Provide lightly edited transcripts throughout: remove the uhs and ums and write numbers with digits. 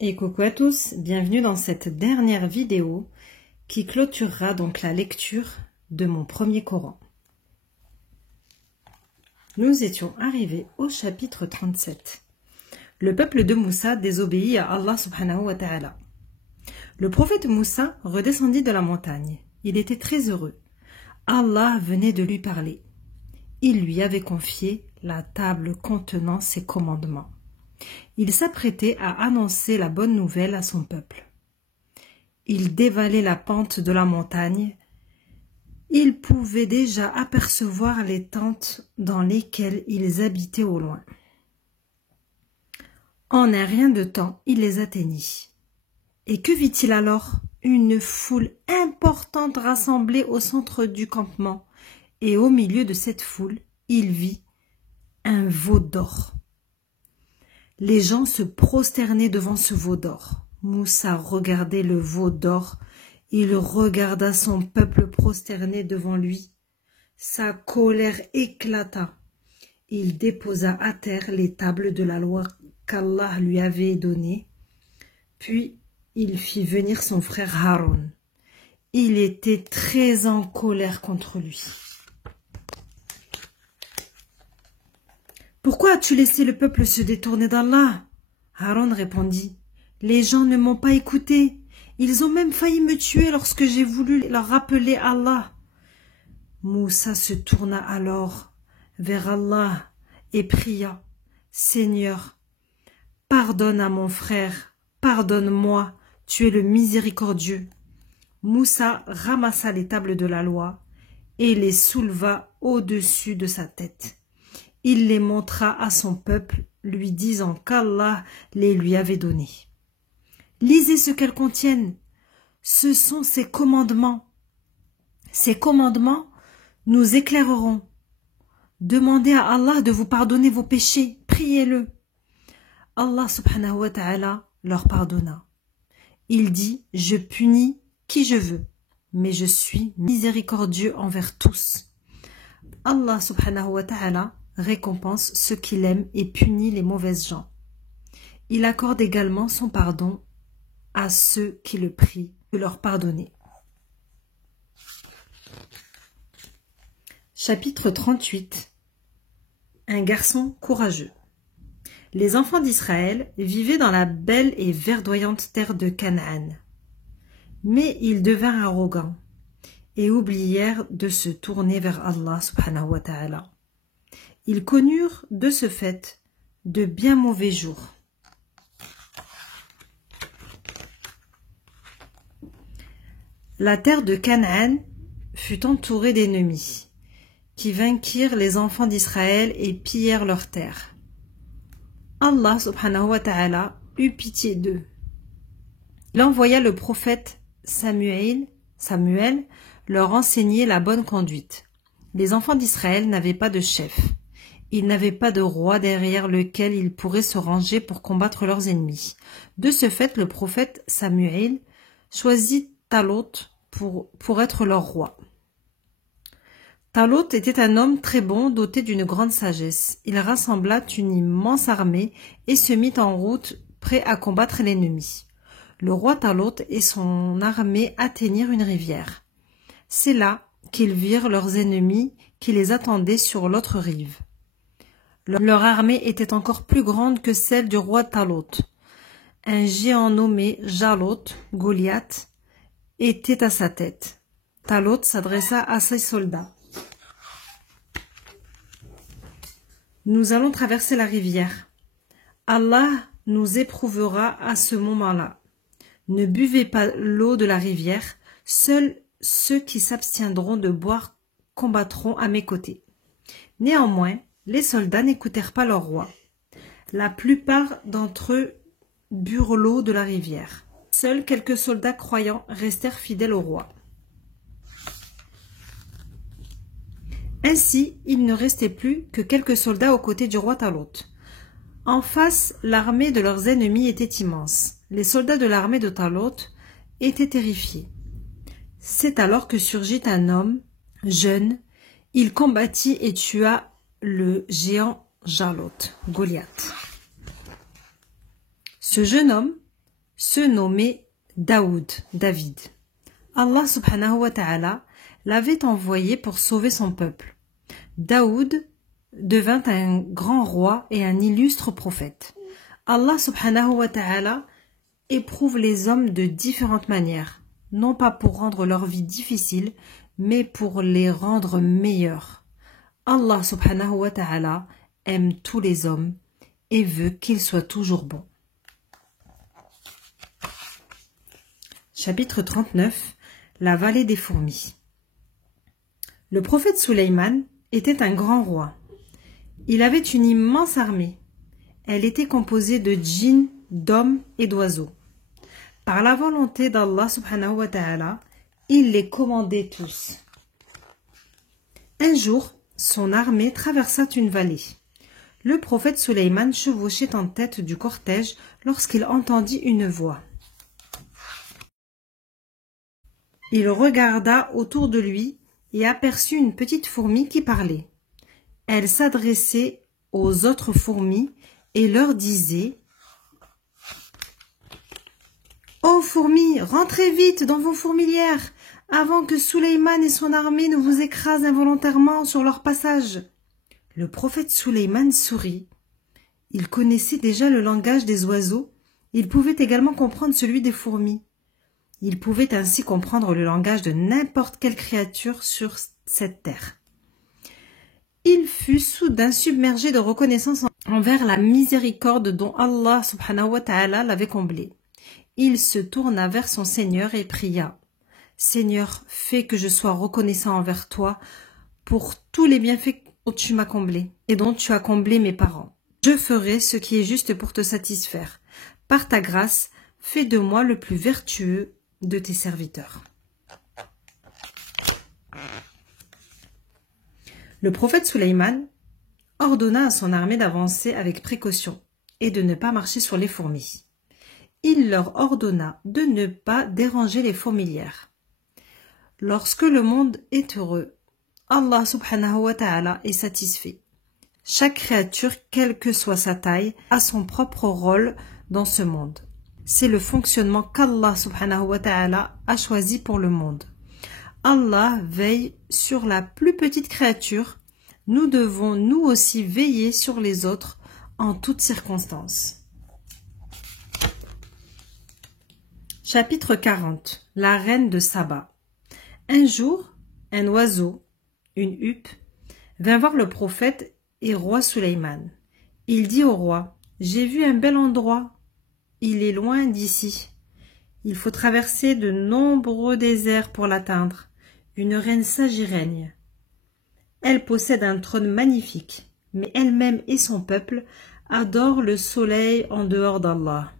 Et coucou à tous, bienvenue dans cette dernière vidéo qui clôturera donc la lecture de mon premier Coran. Nous étions arrivés au chapitre 37. Le peuple de Moussa désobéit à Allah subhanahu wa ta'ala. Le prophète Moussa redescendit de la montagne. Il était très heureux. Allah venait de lui parler. Il lui avait confié la table contenant ses commandements. Il s'apprêtait à annoncer la bonne nouvelle à son peuple. Il dévalait la pente de la montagne. Il pouvait déjà apercevoir les tentes dans lesquelles ils habitaient au loin. En un rien de temps, il les atteignit. Et que vit-il alors? Une foule importante rassemblée au centre du campement. Et au milieu de cette foule, il vit un veau d'or. Les gens se prosternaient devant ce veau d'or. Moussa regardait le veau d'or. Il regarda son peuple prosterné devant lui. Sa colère éclata. Il déposa à terre les tables de la loi qu'Allah lui avait données. Puis il fit venir son frère Haroun. Il était très en colère contre lui. « Pourquoi as-tu laissé le peuple se détourner d'Allah » Haroun répondit. « Les gens ne m'ont pas écouté. Ils ont même failli me tuer lorsque j'ai voulu leur rappeler Allah. » Moussa se tourna alors vers Allah et pria. « Seigneur, pardonne à mon frère, pardonne-moi, tu es le miséricordieux. » Moussa ramassa les tables de la loi et les souleva au-dessus de sa tête. Il les montra à son peuple, lui disant qu'Allah les lui avait donnés. Lisez ce qu'elles contiennent. Ce sont ses commandements. Ces commandements nous éclaireront. Demandez à Allah de vous pardonner vos péchés. Priez-le. Allah subhanahu wa ta'ala leur pardonna. Il dit, je punis qui je veux, mais je suis miséricordieux envers tous. Allah subhanahu wa ta'ala récompense ceux qu'il aime et punit les mauvaises gens. Il accorde également son pardon à ceux qui le prient de leur pardonner. Chapitre 38. Un garçon courageux. Les enfants d'Israël vivaient dans la belle et verdoyante terre de Canaan. Mais ils devinrent arrogants et oublièrent de se tourner vers Allah subhanahu wa ta'ala. Ils connurent de ce fait de bien mauvais jours. La terre de Canaan fut entourée d'ennemis, qui vainquirent les enfants d'Israël et pillèrent leur terre. Allah subhanahu wa ta'ala eut pitié d'eux. Il envoya le prophète Samuel leur enseigner la bonne conduite. Les enfants d'Israël n'avaient pas de chef. Ils n'avaient pas de roi derrière lequel ils pourraient se ranger pour combattre leurs ennemis. De ce fait, le prophète Samuel choisit Talot pour être leur roi. Talot était un homme très bon, doté d'une grande sagesse. Il rassembla une immense armée et se mit en route, prêt à combattre l'ennemi. Le roi Talot et son armée atteignirent une rivière. C'est là qu'ils virent leurs ennemis qui les attendaient sur l'autre rive. Leur armée était encore plus grande que celle du roi Talot. Un géant nommé Jalot, Goliath, était à sa tête. Talot s'adressa à ses soldats. « Nous allons traverser la rivière. Allah nous éprouvera à ce moment-là. Ne buvez pas l'eau de la rivière. Seuls ceux qui s'abstiendront de boire combattront à mes côtés. » Néanmoins, les soldats n'écoutèrent pas leur roi. La plupart d'entre eux burent l'eau de la rivière. Seuls quelques soldats croyants restèrent fidèles au roi. Ainsi, il ne restait plus que quelques soldats aux côtés du roi Talot. En face, l'armée de leurs ennemis était immense. Les soldats de l'armée de Talot étaient terrifiés. C'est alors que surgit un homme, jeune. Il combattit et tua le géant Jalot, Goliath. Ce jeune homme se nommait David. Allah subhanahu wa ta'ala l'avait envoyé pour sauver son peuple. Daoud devint un grand roi et un illustre prophète. Allah subhanahu wa ta'ala éprouve les hommes de différentes manières, non pas pour rendre leur vie difficile, mais pour les rendre meilleurs. Allah subhanahu wa ta'ala aime tous les hommes et veut qu'ils soient toujours bons. Chapitre 39. La vallée des fourmis. Le prophète Suleyman était un grand roi. Il avait une immense armée. Elle était composée de djinns, d'hommes et d'oiseaux. Par la volonté d'Allah subhanahu wa ta'ala, il les commandait tous. Un jour, son armée traversa une vallée. Le prophète Suleyman chevauchait en tête du cortège lorsqu'il entendit une voix. Il regarda autour de lui et aperçut une petite fourmi qui parlait. Elle s'adressait aux autres fourmis et leur disait « Ô fourmis, rentrez vite dans vos fourmilières avant que Suleyman et son armée ne vous écrasent involontairement sur leur passage. » Le prophète Suleyman sourit. Il connaissait déjà le langage des oiseaux. Il pouvait également comprendre celui des fourmis. Il pouvait ainsi comprendre le langage de n'importe quelle créature sur cette terre. Il fut soudain submergé de reconnaissance envers la miséricorde dont Allah subhanahu wa ta'ala l'avait comblé. Il se tourna vers son Seigneur et pria. « Seigneur, fais que je sois reconnaissant envers toi pour tous les bienfaits dont tu m'as comblé et dont tu as comblé mes parents. Je ferai ce qui est juste pour te satisfaire. Par ta grâce, fais de moi le plus vertueux de tes serviteurs. » Le prophète Suleyman ordonna à son armée d'avancer avec précaution et de ne pas marcher sur les fourmis. Il leur ordonna de ne pas déranger les fourmilières. Lorsque le monde est heureux, Allah subhanahu wa ta'ala est satisfait. Chaque créature, quelle que soit sa taille, a son propre rôle dans ce monde. C'est le fonctionnement qu'Allah subhanahu wa ta'ala a choisi pour le monde. Allah veille sur la plus petite créature. Nous devons nous aussi veiller sur les autres en toutes circonstances. Chapitre 40. La reine de Saba. Un jour, un oiseau, une huppe, vint voir le prophète et roi Suleyman. Il dit au roi, « J'ai vu un bel endroit. Il est loin d'ici. Il faut traverser de nombreux déserts pour l'atteindre. Une reine sage y règne. Elle possède un trône magnifique, mais elle-même et son peuple adorent le soleil en dehors d'Allah. »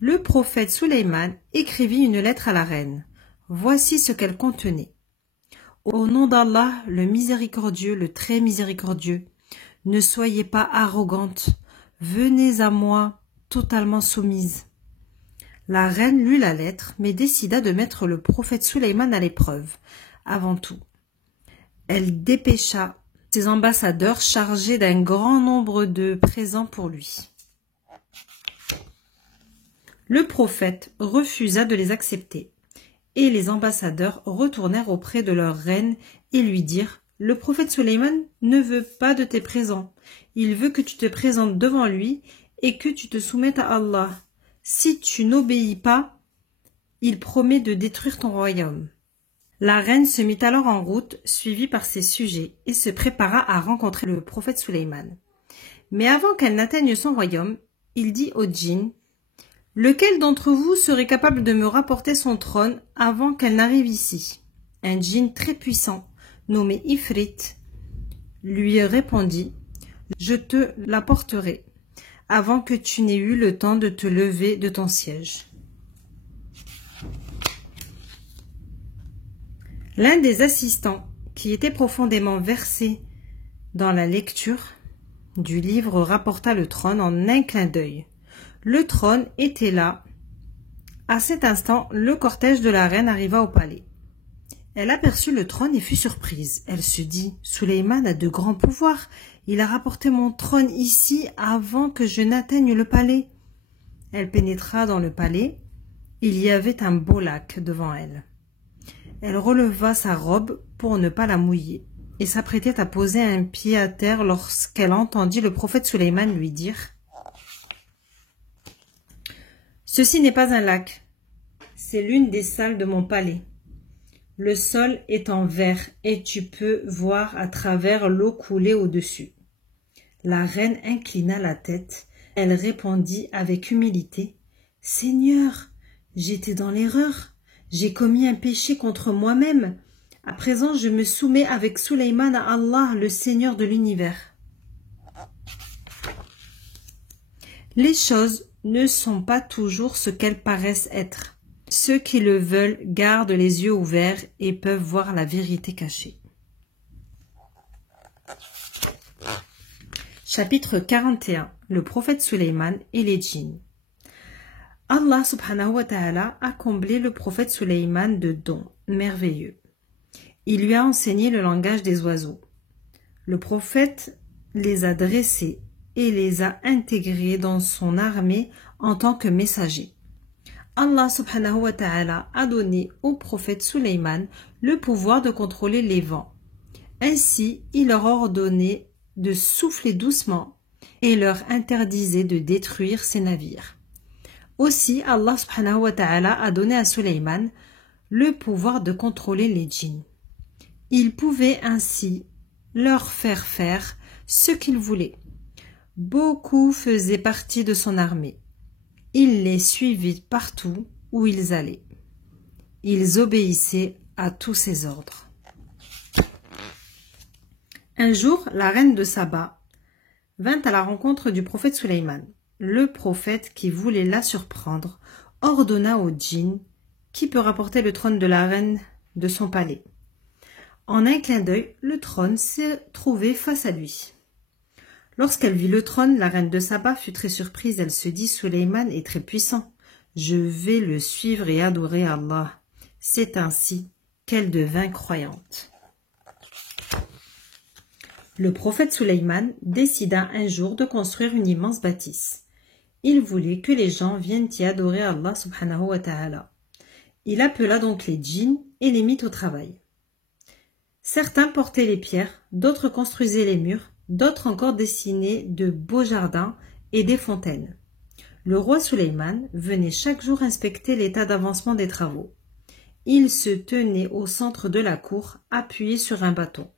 Le prophète Suleyman écrivit une lettre à la reine. Voici ce qu'elle contenait. « Au nom d'Allah, le miséricordieux, le très miséricordieux, ne soyez pas arrogante. Venez à moi, totalement soumise. » La reine lut la lettre, mais décida de mettre le prophète Suleyman à l'épreuve. Avant tout, elle dépêcha ses ambassadeurs chargés d'un grand nombre de présents pour lui. Le prophète refusa de les accepter, et les ambassadeurs retournèrent auprès de leur reine et lui dirent « Le prophète Suleyman ne veut pas de tes présents. Il veut que tu te présentes devant lui et que tu te soumettes à Allah. Si tu n'obéis pas, il promet de détruire ton royaume. » La reine se mit alors en route, suivie par ses sujets, et se prépara à rencontrer le prophète Suleyman. Mais avant qu'elle n'atteigne son royaume, il dit au djinn « Lequel d'entre vous serait capable de me rapporter son trône avant qu'elle n'arrive ici ?» Un djinn très puissant, nommé Ifrit, lui répondit « Je te l'apporterai avant que tu n'aies eu le temps de te lever de ton siège. » L'un des assistants, qui était profondément versé dans la lecture du livre, rapporta le trône en un clin d'œil. Le trône était là. À cet instant, le cortège de la reine arriva au palais. Elle aperçut le trône et fut surprise. Elle se dit « Suleyman a de grands pouvoirs. Il a rapporté mon trône ici avant que je n'atteigne le palais. » Elle pénétra dans le palais. Il y avait un beau lac devant elle. Elle releva sa robe pour ne pas la mouiller et s'apprêtait à poser un pied à terre lorsqu'elle entendit le prophète Souleyman lui dire « Ceci n'est pas un lac, c'est l'une des salles de mon palais. Le sol est en verre et tu peux voir à travers l'eau couler au-dessus. » La reine inclina la tête. Elle répondit avec humilité « Seigneur, j'étais dans l'erreur. J'ai commis un péché contre moi-même. À présent, je me soumets avec Souleyman à Allah, le Seigneur de l'univers. » Les choses ne sont pas toujours ce qu'elles paraissent être. Ceux qui le veulent gardent les yeux ouverts et peuvent voir la vérité cachée. Chapitre 41. Le prophète Souleyman et les djinns. Allah subhanahu wa ta'ala a comblé le prophète Souleyman de dons merveilleux. Il lui a enseigné le langage des oiseaux. Le prophète les a dressés et les a intégrés dans son armée en tant que messagers. Allah subhanahu wa ta'ala a donné au prophète Souleyman le pouvoir de contrôler les vents. Ainsi, il leur ordonnait de souffler doucement et leur interdisait de détruire ses navires. Aussi, Allah subhanahu wa ta'ala a donné à Souleyman le pouvoir de contrôler les djinns. Il pouvait ainsi leur faire ce qu'il voulait. Beaucoup faisaient partie de son armée. Il les suivit partout où ils allaient. Ils obéissaient à tous ses ordres. Un jour, la reine de Saba vint à la rencontre du prophète Souleyman. Le prophète, qui voulait la surprendre, ordonna au djinn qui peut rapporter le trône de la reine de son palais. En un clin d'œil, le trône s'est trouvé face à lui. Lorsqu'elle vit le trône, la reine de Saba fut très surprise. Elle se dit « Souleyman est très puissant. Je vais le suivre et adorer Allah. » C'est ainsi qu'elle devint croyante. Le prophète Souleyman décida un jour de construire une immense bâtisse. Il voulait que les gens viennent y adorer Allah subhanahu wa ta'ala. Il appela donc les djinns et les mit au travail. Certains portaient les pierres, d'autres construisaient les murs, d'autres encore dessinaient de beaux jardins et des fontaines. Le roi Souleyman venait chaque jour inspecter l'état d'avancement des travaux. Il se tenait au centre de la cour, appuyé sur un bâton.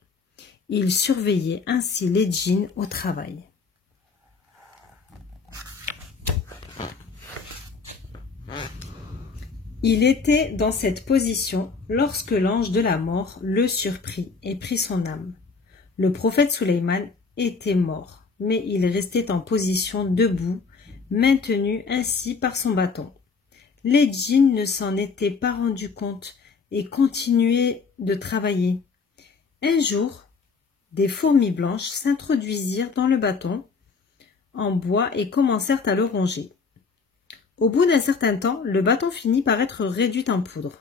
Il surveillait ainsi les djinns au travail. Il était dans cette position lorsque l'ange de la mort le surprit et prit son âme. Le prophète Souleyman était mort, mais il restait en position debout, maintenu ainsi par son bâton. Les djinns ne s'en étaient pas rendus compte et continuaient de travailler. Un jour, des fourmis blanches s'introduisirent dans le bâton en bois et commencèrent à le ronger. Au bout d'un certain temps, le bâton finit par être réduit en poudre.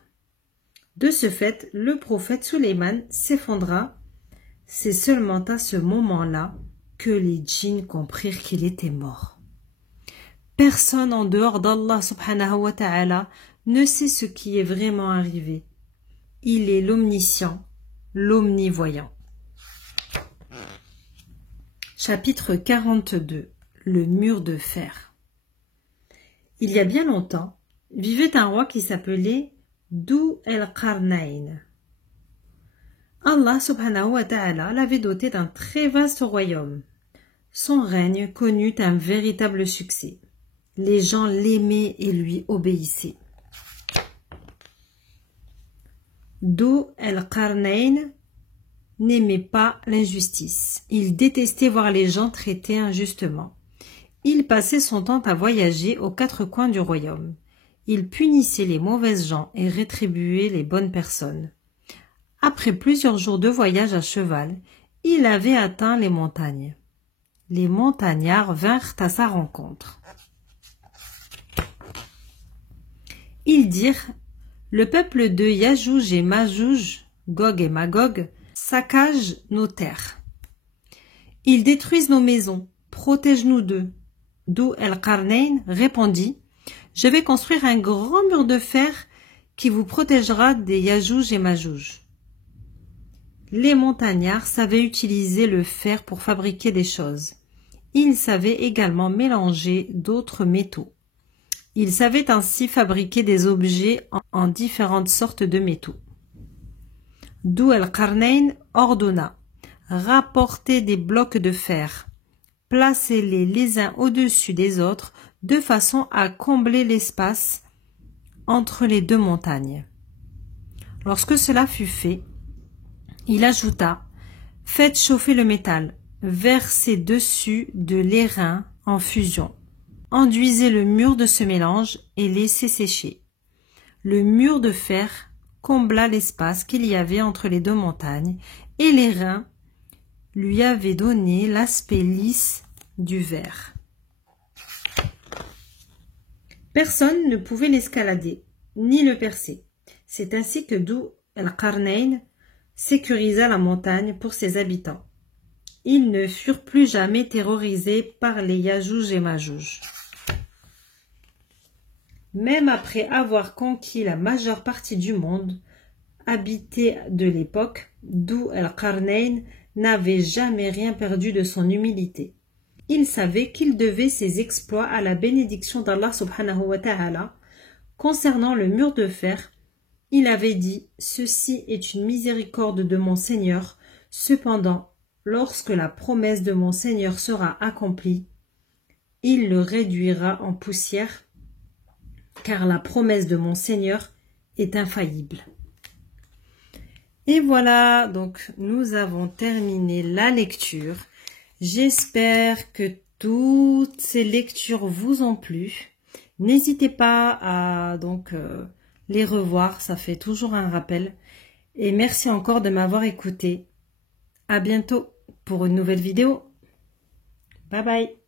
De ce fait, le prophète Souleyman s'effondra. C'est seulement à ce moment-là que les djinns comprirent qu'il était mort. Personne en dehors d'Allah subhanahu wa ta'ala ne sait ce qui est vraiment arrivé. Il est l'omniscient, l'omnivoyant. Chapitre 42. Le mur de fer. Il y a bien longtemps, vivait un roi qui s'appelait Dhu el-Qarnayn. Allah subhanahu wa ta'ala l'avait doté d'un très vaste royaume. Son règne connut un véritable succès. Les gens l'aimaient et lui obéissaient. Dhu el-Qarnayn n'aimait pas l'injustice. Il détestait voir les gens traités injustement. Il passait son temps à voyager aux quatre coins du royaume. Il punissait les mauvaises gens et rétribuait les bonnes personnes. Après plusieurs jours de voyage à cheval, il avait atteint les montagnes. Les montagnards vinrent à sa rencontre. Ils dirent « Le peuple de Yajouj et Majouj, Gog et Magog, saccagent nos terres. Ils détruisent nos maisons, protège-nous d'eux. D'où Al-Qarnayn répondit « Je vais construire un grand mur de fer qui vous protégera des Yajouj et Majouj. » Les montagnards savaient utiliser le fer pour fabriquer des choses. Ils savaient également mélanger d'autres métaux. Ils savaient ainsi fabriquer des objets en différentes sortes de métaux. D'où Al-Qarnayn ordonna « Rapportez des blocs de fer, placez-les les uns au-dessus des autres de façon à combler l'espace entre les deux montagnes. » Lorsque cela fut fait, il ajouta « Faites chauffer le métal, versez dessus de l'airain en fusion. Enduisez le mur de ce mélange et laissez sécher. » Le mur de fer combla l'espace qu'il y avait entre les deux montagnes et l'airain lui avait donné l'aspect lisse du verre. Personne ne pouvait l'escalader, ni le percer. C'est ainsi que Dhu Al-Qarnayn sécurisa la montagne pour ses habitants. Ils ne furent plus jamais terrorisés par les Yajouj et Majouj. Même après avoir conquis la majeure partie du monde habité de l'époque, Dhu Al-Qarnayn n'avait jamais rien perdu de son humilité. Il savait qu'il devait ses exploits à la bénédiction d'Allah subhanahu wa ta'ala. Concernant le mur de fer, il avait dit « Ceci est une miséricorde de mon Seigneur. Cependant, lorsque la promesse de mon Seigneur sera accomplie, il le réduira en poussière, car la promesse de mon Seigneur est infaillible. » Et voilà, donc nous avons terminé la lecture. J'espère que toutes ces lectures vous ont plu. N'hésitez pas à les revoir, ça fait toujours un rappel. Et merci encore de m'avoir écouté. À bientôt pour une nouvelle vidéo. Bye bye.